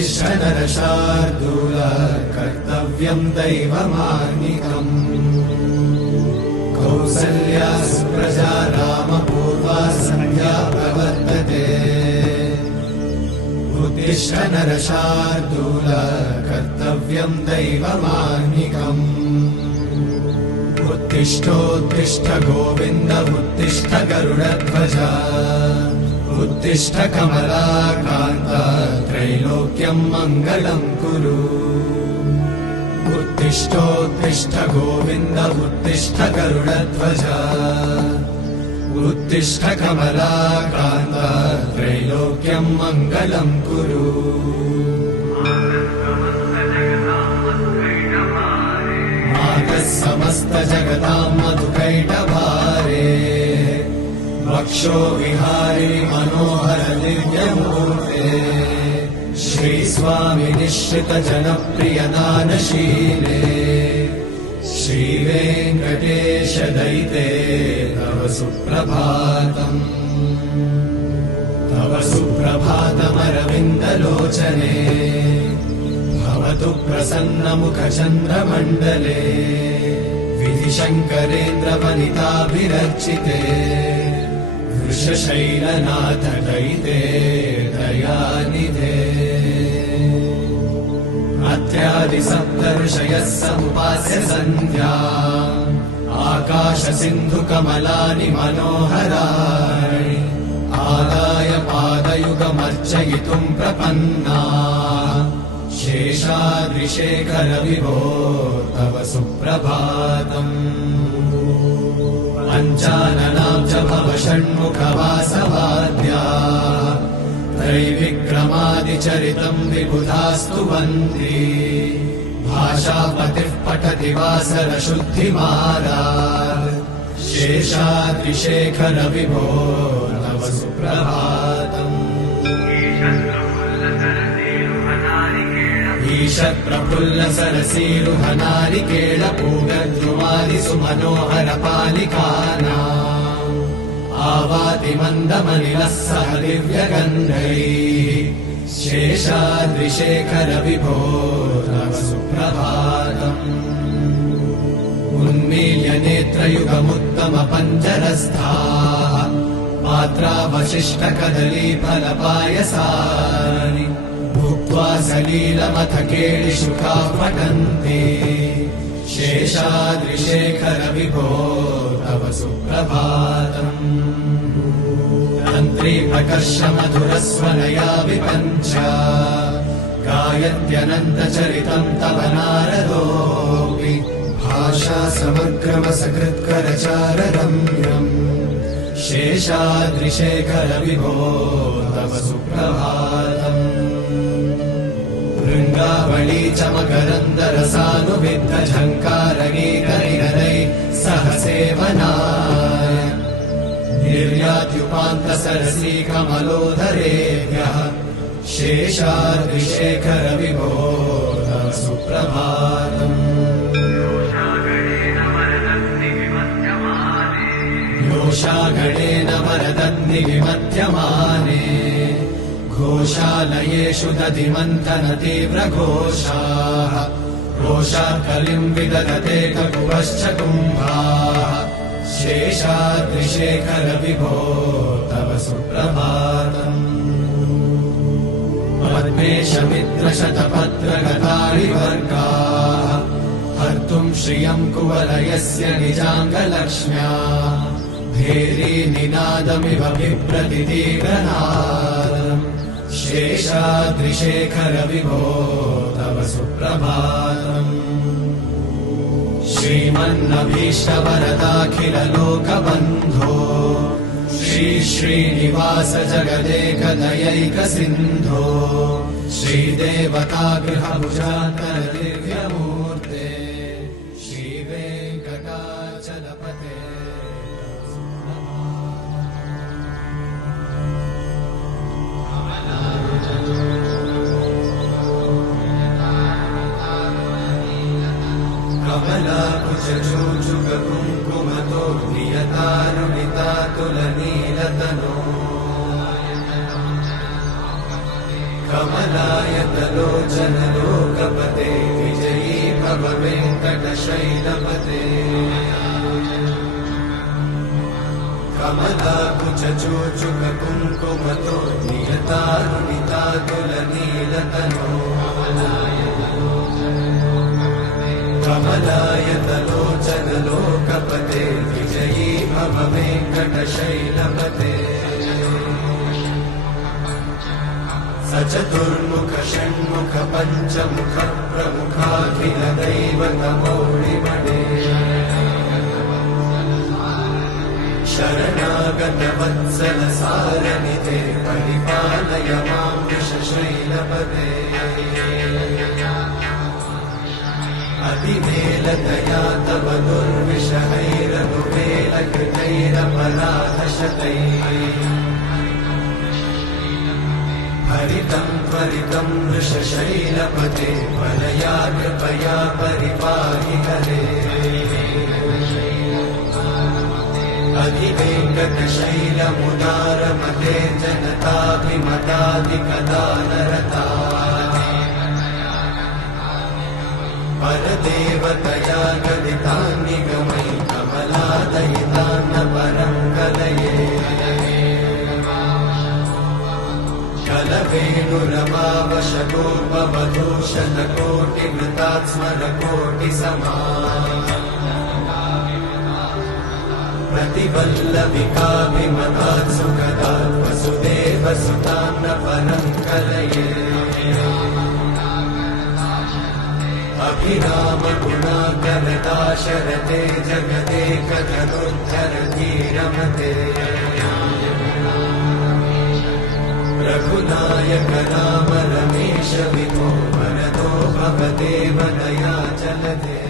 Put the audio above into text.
उत्तिष्ठ नरशार्दूल कर्तव्यं दैवमान्निकम् कौसल्या सुप्रजा रामपूर्वा सन्ध्या प्रवर्तते उत्तिष्ठ नरशार्दूल कर्तव्यं दैवमान्निकम् उत्तिष्ठोत्तिष्ठ गोविन्द उत्तिष्ठ गरुडध्वज उत्तिष्ठ कमलाकान्त त्रैलोक्यं मङ्गलं कुरु उत्तिष्ठोत्तिष्ठ गोविन्द उत्तिष्ठ गरुडध्वज उत्तिष्ठ कमलाकान्त त्रैलोक्यं मङ्गलं कुरु मातः समस्त जगतां मधुकैटभारे वक्षो विहारिणि मनोहर दिव्यमूर्ते श्रीस्वामि निश्रित जनप्रिय दानशीले श्रीवेङ्कटेश दयिते तव सुप्रभातम् तव सुप्रभातमरविन्दलोचने भवतु प्रसन्नमुखचन्द्रमण्डले विधिशङ्करेन्द्रवनिताभिरर्चिते वृषशैलनाथ दयिते दयानिधे अत्यादिसप्तऋषयः समुपास्य सन्ध्या आकाश सिन्धु कमलानि मनोहराणि आदाय पादयुगमर्चयितुं प्रपन्ना शेषाद्रिशेखर विभो तव सुप्रभातम् पञ्चाननाब्ज भव षण्मुखवासवाद्या त्रैविक्रमादिचरितम् विबुधास्तु वन्ति भाषापतिः पठति वासर शुद्धिमारात् शेषाद्रिशेखर विभो तव सुप्रभातम् ईषत्प्रफुल्ल सरसीरुह नारिकेळ पूगद्रुमादि सुमनोहर पालिकानाम् आवाति मन्दमनिलः सह दिव्यगन्धैः शेषाद्रिशेखर विभो तव सुप्रभातम् उन्मील्य नेत्रयुगमुत्तम पञ्जरस्थाः पात्रावशिष्ट कदलीफलपायसानि भुक्त्वा सलीलमथ केळिशुकाः पठन्ति शेषाद्रिशेखर विभो तव सुप्रभातम् तन्त्री प्रकर्ष मधुरस्वनया विपञ्च गायत्यनन्तचरितम् तव नारदोऽपि भाषा समग्रमसकृत्करचाररम्यम् शेषाद्रिशेखर विभो तव सुप्रभातम् वृन्दावली च मकरन्दरसानुविद्ध झङ्कारगीतनिरदै सह सेवनाय निर्यात्युपान्त सरसी कमलोदरेभ्यः शेषाद्रिशेखर विभो तव सुप्रभातम् योषागणेन वरदन्नि विमध्यमाने घोषालयेषु दधिमन्थन तीव्रघोषाः रोषाकलिम् विदधते ककुभश्च कुम्भाः शेषाद्रिशेखर विभो तव सुप्रभातम् पद्मेशमित्रशतपत्रगतारिवर्गाः हर्तुम् श्रियम् कुवलयस्य निजाङ्गलक्ष्म्या भेरी निनादमिव बिभ्रतितीव्रनादम् शेषाद्रिशेखर विभो तव सुप्रभातम् श्रीमन्नभीष्टवरदाखिल लोकबन्धो श्री श्रीनिवास जगदेकदयैक सिन्धो श्रीदेवतागृहभुजान्तर दिव्यमूर्ते श्रीवेङ्कटाचलपते कमलाकुचूचुककुङ्कुमतो नियतारुणितातुलनीलतनो कमलायतलोचन लोकपते विजयी भव वेङ्कटशैलपते कमलाकुचूचुक कुङ्कुमतो नियतारुणितातुलनीलतनो कमलायतलोचन लोकपते विजयी भव वेङ्कटशैलपते सचतुर्मुख षण्मुख पञ्चमुख प्रमुखाखिल दैवतमौलिमणे शरणागत वत्सल सारनिधे परिपालय मां वृषशैलपते अतिवेलतया तव दुर्विषहैरनुवेलकृतैरपराधशतैः हरितं त्वरितं वृषशैलपते वरया कृपया परिपाहि हरे अधिवेङ्कटशैलमुदारमते जनताभिमताधिकदानरता परदेवतया गदितान्निगमै कमलादयितान्न परं कलये कलवेणुरमावशतोपवधूषणकोटिवृतात् स्मरकोटिसमा प्रतिवल्लविकाभिमतात् सुखदात् वसुदेवसुतान्न परं कलये अभिरामगुणाकरदाशरथे जगदेकधनुर्धरधीरमते रघुनायक राम रमेश विभो वरदो भवदेव दया जलधे।